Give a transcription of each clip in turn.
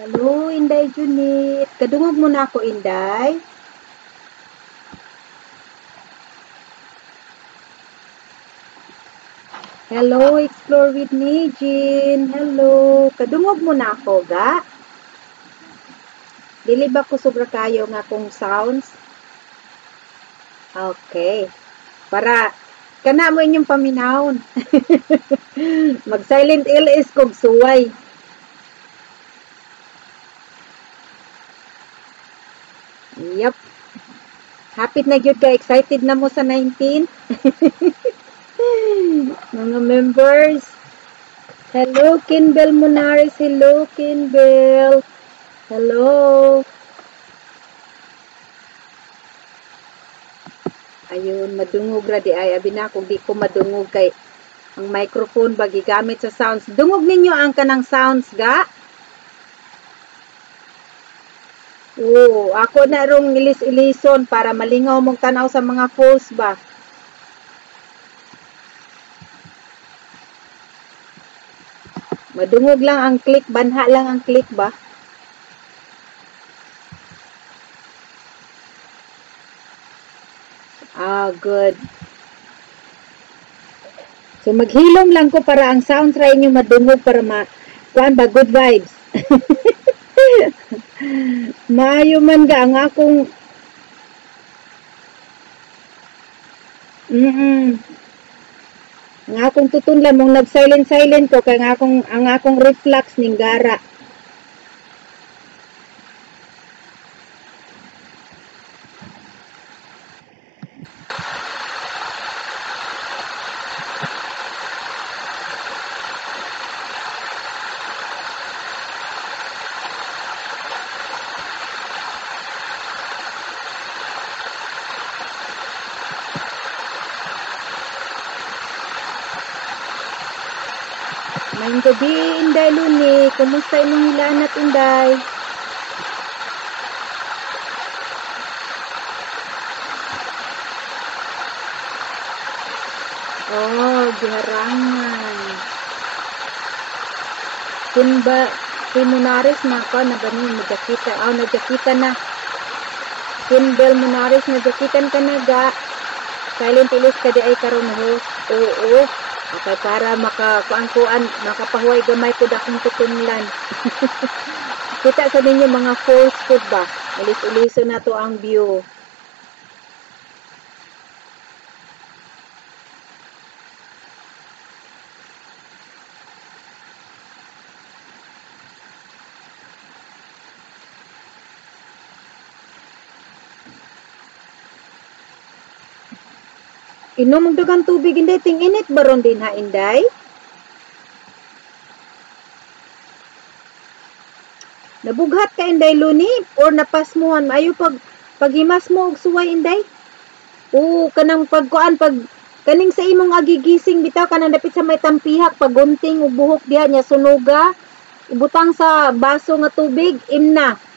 Hello, Inday Junit. Kadungog mo na ako, Inday. Hello, explore with me, Jean. Hello. Kadungog mo na ako, ga? Dili ba ko sobra kayo nga kong sounds? Okay. Para kana mo inyong paminahon. Mag-silent LS kog suway. Yep. Hapit na gyud ka, excited na mo sa 19? Mga members. Hello, Kinbel Munares. Hello, Kinbel. Hello. Ayun, madungog ra di ay. Abi na kung di ko madungog kay ang microphone ba gigamit sa sounds. Dungog ninyo ang kanang sounds ga? Oo, ako na rong ilis-ilison para malingaw mong tanaw sa mga falls ba. Madungog lang ang click, banha lang ang click ba? Ah, good. So maghilom lang ko para ang sound try inyo madungog para kuan ba good vibes. Maayo man ga ang akong ang akong tutunlan mong nag-silent ko kay ang akong reflux ning gara. Maayong gabi, Inday Luni. Kumusta imong hilanat, Inday? Oh, giharangan. Kunba, Munares na ko, na ba niyo, nagakita. Oh, nagakita na. Kunbel Munares, nagakitan ka na ga. Silent ilis ka di ay karon host. Oo. Okay, para makakuan-kuan, makapahuay gamay ko akong tutunlan. Kita sa ninyo mga falls food ba? Ilis-iliso na to ang view. Inom og daghang tubig inday ting init baron din ha inday. Nabughat ka inday Luni or napasmuhan maayo paghimas mo og suway inday. Oo, kanang pagkuan pag kaning sa imong agigising bitaw kanang dapit sa may tampihak pagunting og buhok diha nya sunuga ibutang sa baso nga tubig imna.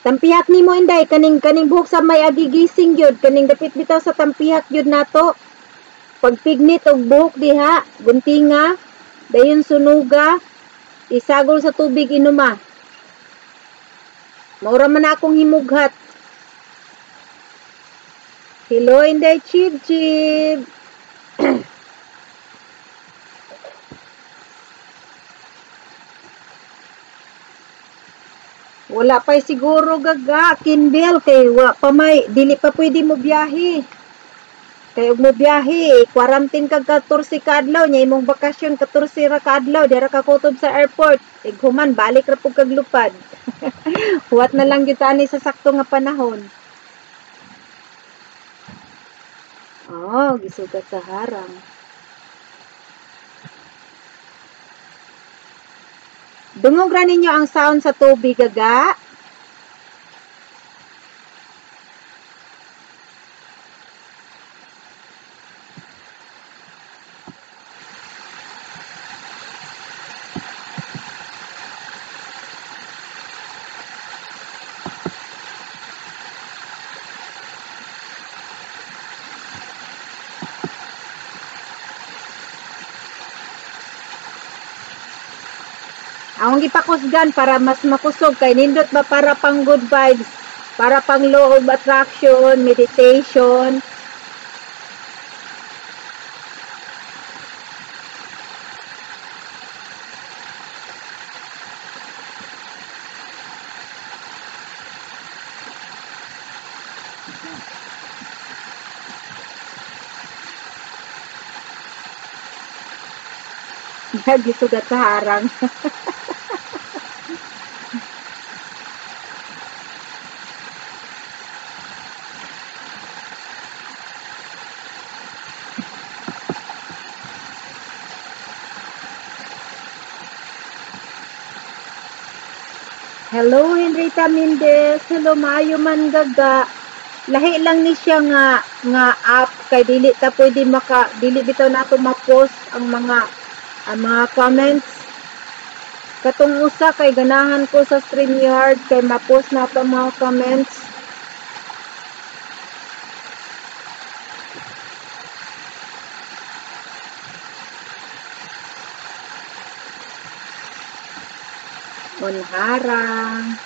Tampihak nimo inday kaning buhok sa may agigising gyud kaning dapit bitaw sa tampihak gyud nato. Pagpignit og buhok diha, guntinga, dayon sunuga, isagol sa tubig inuma. Maura man akong himughat. Hello, Inday Chib Chib. Wala pa siguro gaga, Kinbel, kay wa pa may, dili pa pwede mo biyahe. Kay og mo biyahe, quarantine kag 14 ka adlaw, nya imong bakasyon 14 ra ka adlaw, dira ka kutob sa airport. Ighuman, balik ra pug kag lupad. Huwat na lang gyud ani sa sakto nga panahon. Oh, gisugat sa harang. Dungog ra ninyo ang sound sa tubig gaga. Akong gipakusgan para mas makusog kay nindot ba para pang good vibes, para pang law of attraction, meditation. Gisugat sa harang. Hello, Henrita Mendez. Hello, maayo man gaga. Lahi lang ni siya nga app kay dili ta pwede dili bitaw nato ma-post ang mga comments. Katong usa kay ganahan ko sa StreamYard kay ma-post nato ang mga comments. Harang.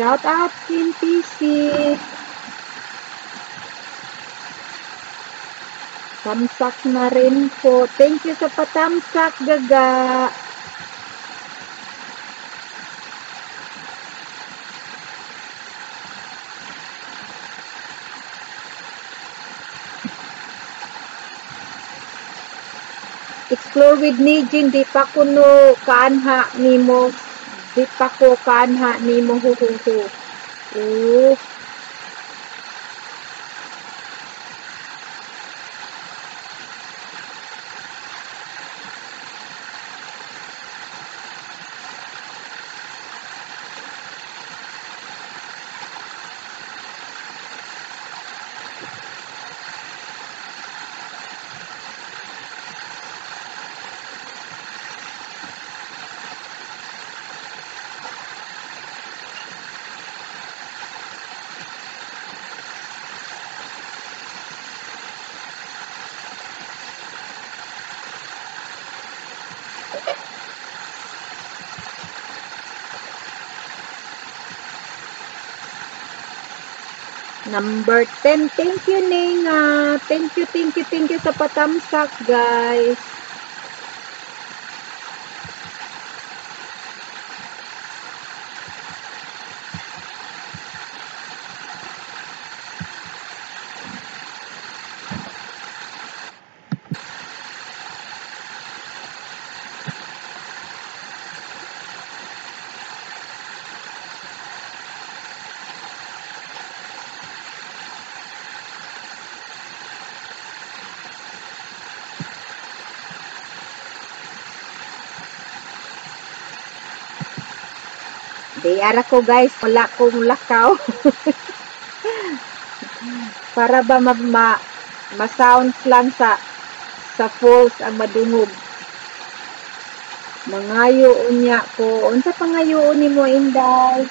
Shout out Team PC. Tamsak na rin po. Thank you sa patamsak, gaga. Explore with Nijin, di pa ko no kaanha nimo. Di pa ko kaanha nimo huhuhu. Oh. Number 10. Thank you, Nenga. Thank you sa patamsak, guys. Di ara ko guys, wala kong lakaw. Para ba ma-sounds lang sa sa falls ang madungog. Mangayo unya ko. Unsa pangayoon nimo, Inday?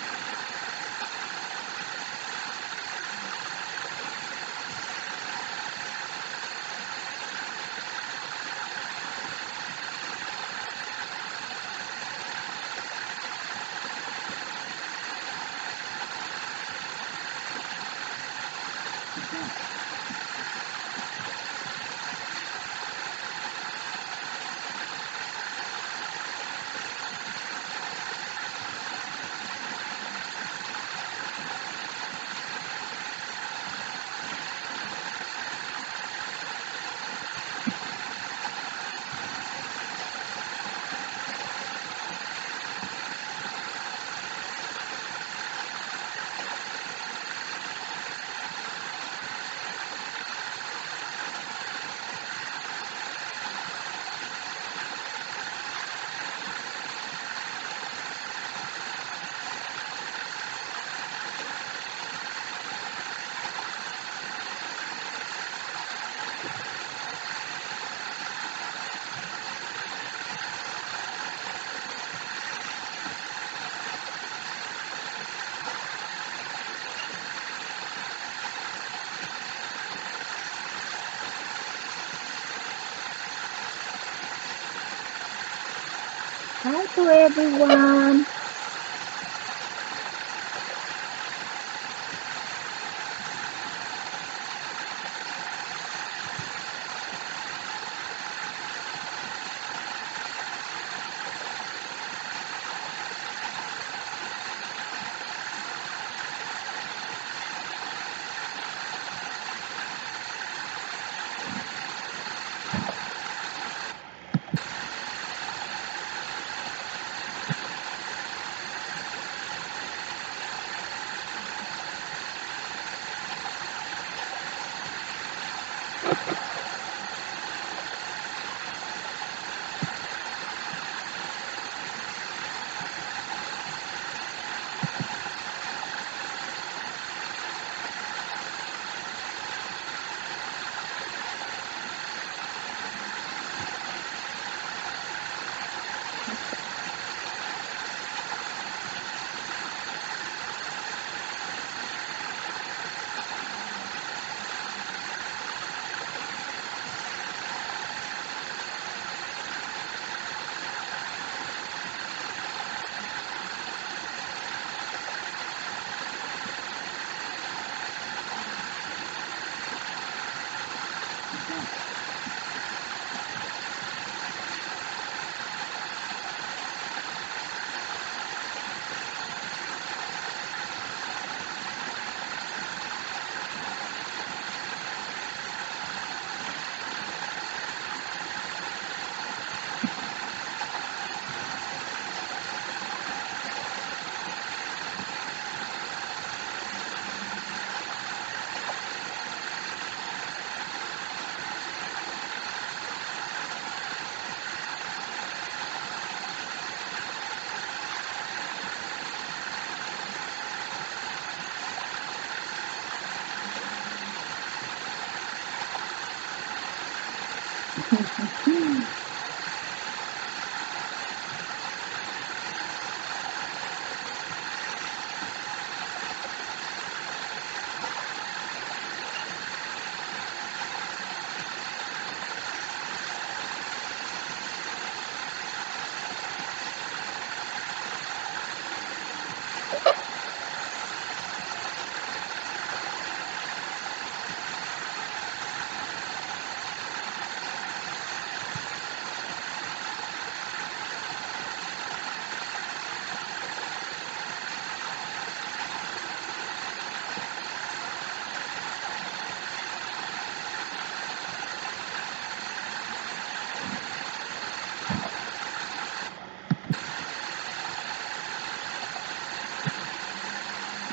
Hi to everyone.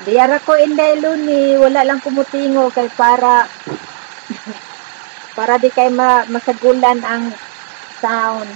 Diyara ko Inday Luni, wala lang kumutingo kay para di kay masagulan ang sound.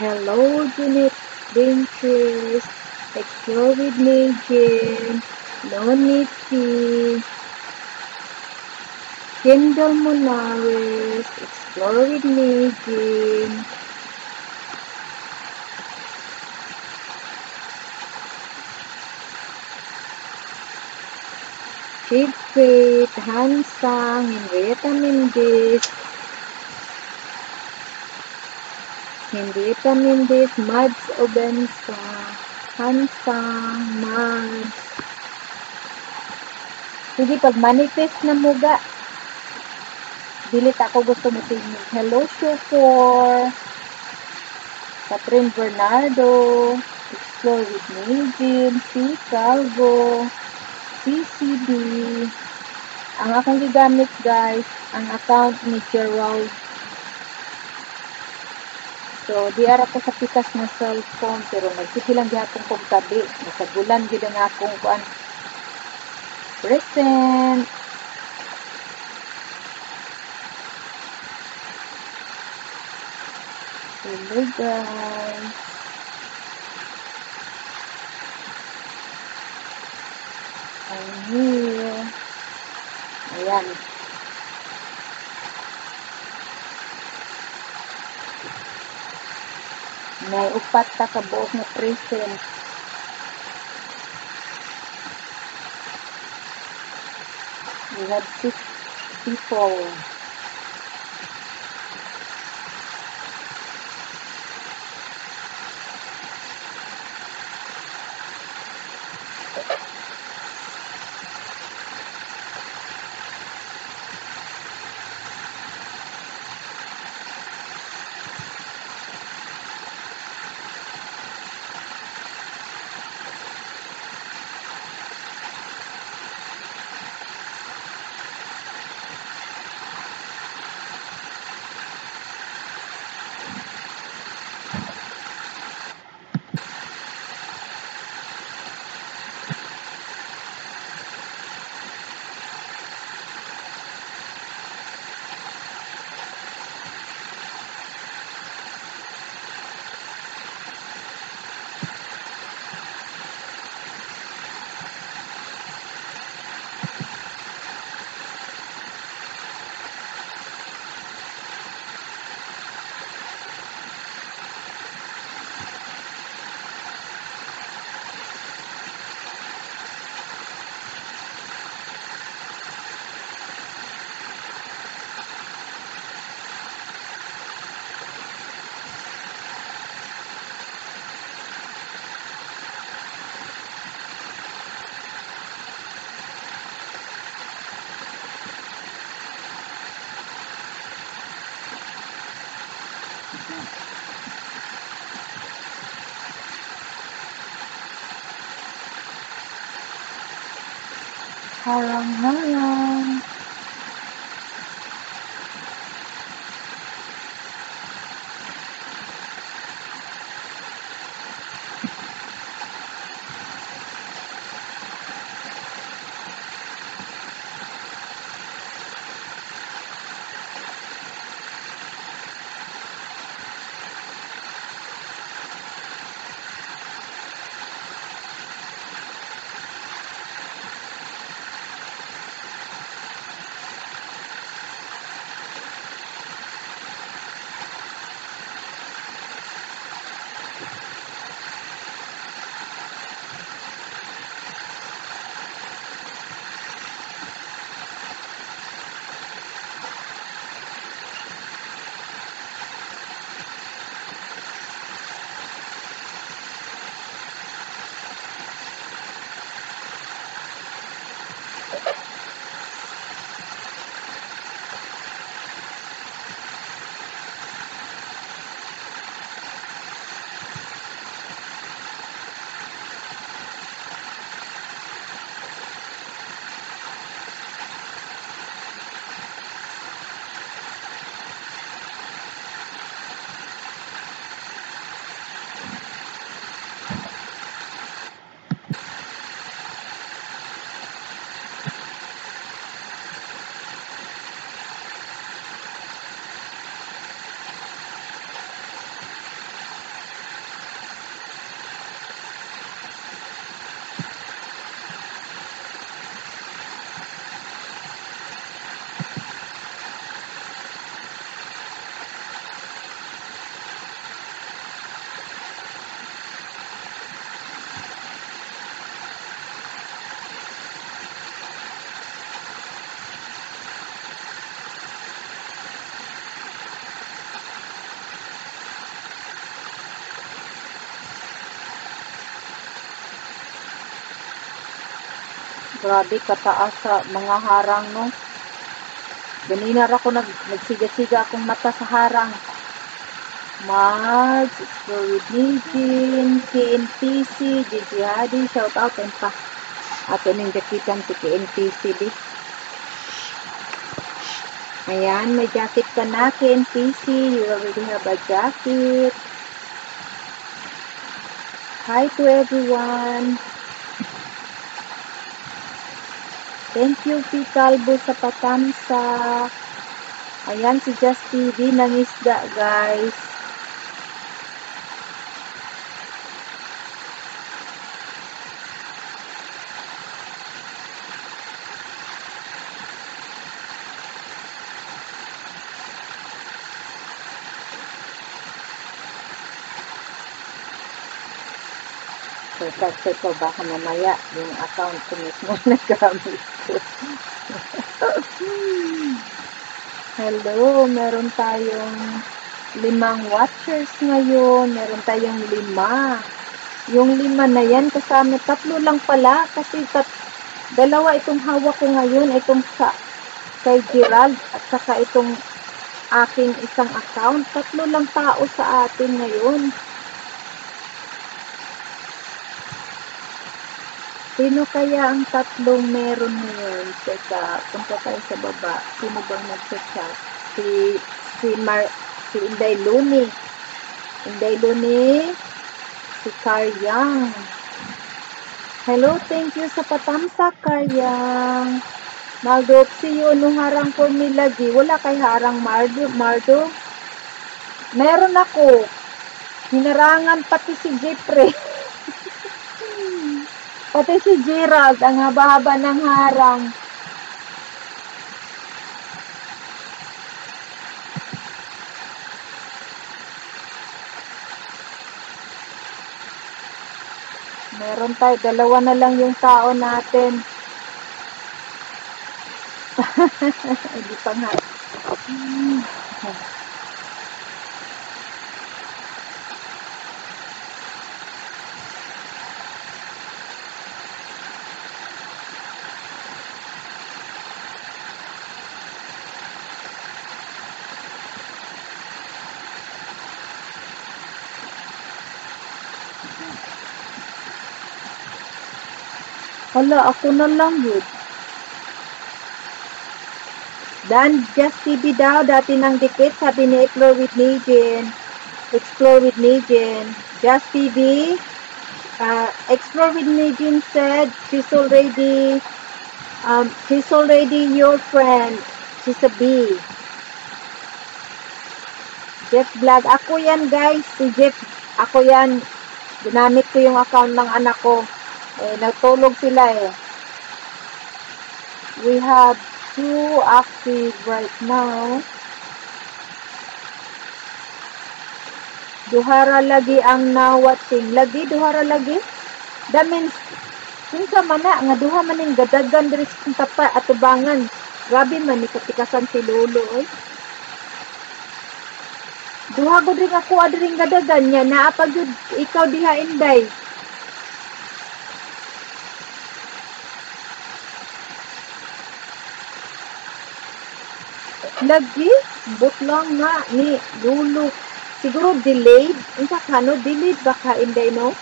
Hello, Janet Ventures. Explore with me, Jen. No need fee. Kendall Monares. Explore with me, Jen. Chief Faith, Hansang, Henrietta Mendez. Henrietta Mendez, Mads Obensa, Hansang, Mads. Sige, pag manifest na muga, dilit ako gusto mo tingin. Hello, Shukor. Catherine Bernardo. Explore with me, Jim. C. Calvo. CCD. Ang akong gigamit, guys, ang account ni Gerald. So, di ara ko sa pikas na cellphone, pero nagsige lang gihapon kong tabi. Nasagulan gid ang akong kuan. Present. Hello, guys. I'm here. Ayan. May upat ka kabuok na present. We have 6 people. Harang-harang. Grabe kataas sa mga harang, no? Ganina ra ko nagsiga-siga akong mata sa harang. Marge, Explore with Nijin, KNPC, Gigi Hadi, shout out and pa. Ato ning jakitan si KNPC di. Ayan, may jacket ka na KNPC. You already have a jacket. Hi to everyone. Thank you, P. Calvo sa patamsak. Ayan, si Just TV nangisda, guys. Check ko baka mamaya yung account ko mismo nagamit ko. Hello, meron tayong 5 watchers ngayon. Meron tayong 5. Yung 5 na yan, kasama 3 lang pala. Kasi 2 itong hawak ko ngayon. Itong kay Gerald at saka itong aking isang account. 3 lang tao sa atin ngayon. Sino kaya ang 3 meron ngayon? Teka, punta tayo sa baba. Sino bang nag-chat? Si Inday Luni. Inday Luni. Si Karyang. Hello, thank you sa patamsak, Karyang. Magdop see you. Nung harang ko nilagi. Wala kay harang Mardo. Meron ako. Hinarangan pati si Jeffrey. Pati si Gerald, ang haba-haba ng harang. Meron tayo, 2 na lang yung tao natin. Hindi pa nga. Hala, ako na lang yun. Dan, Just TV daw, dati nang dikit, sabi ni Explore with Nijin. Explore with Nijin. Just TV, Explore with Nijin said she's already your friend. She's a B. Jeff Vlog. Ako yan, guys. Si Jeff. Ako yan. Ginamit ko yung account ng anak ko. Nagtulog sila eh. We have 2 active right now. Duhara lagi ang na-watching. Lagi? Duhara lagi? That means, kinsa man na, nga duha man yung gadagan diri sa tapa at tubangan. Grabe man, ni katikasan si Lolo. Eh. Duha ko rin ako adring gadagan niya. Naapag yun, ikaw diha Inday. Lagi? But lang nga ni Lolo. Siguro delayed. Insa kano, delayed baka Inday no?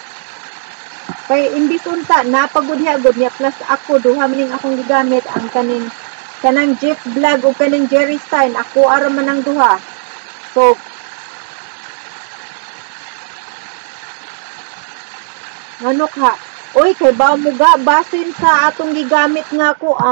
Kay imbis unta napagud niya plus ako duha maning akong gigamit ang kanang Jeff Vlog o kanang Jerry Stein ako ara man ang duha. So ngano ka? Oy kay ba mo ga basin sa atong gigamit nga ako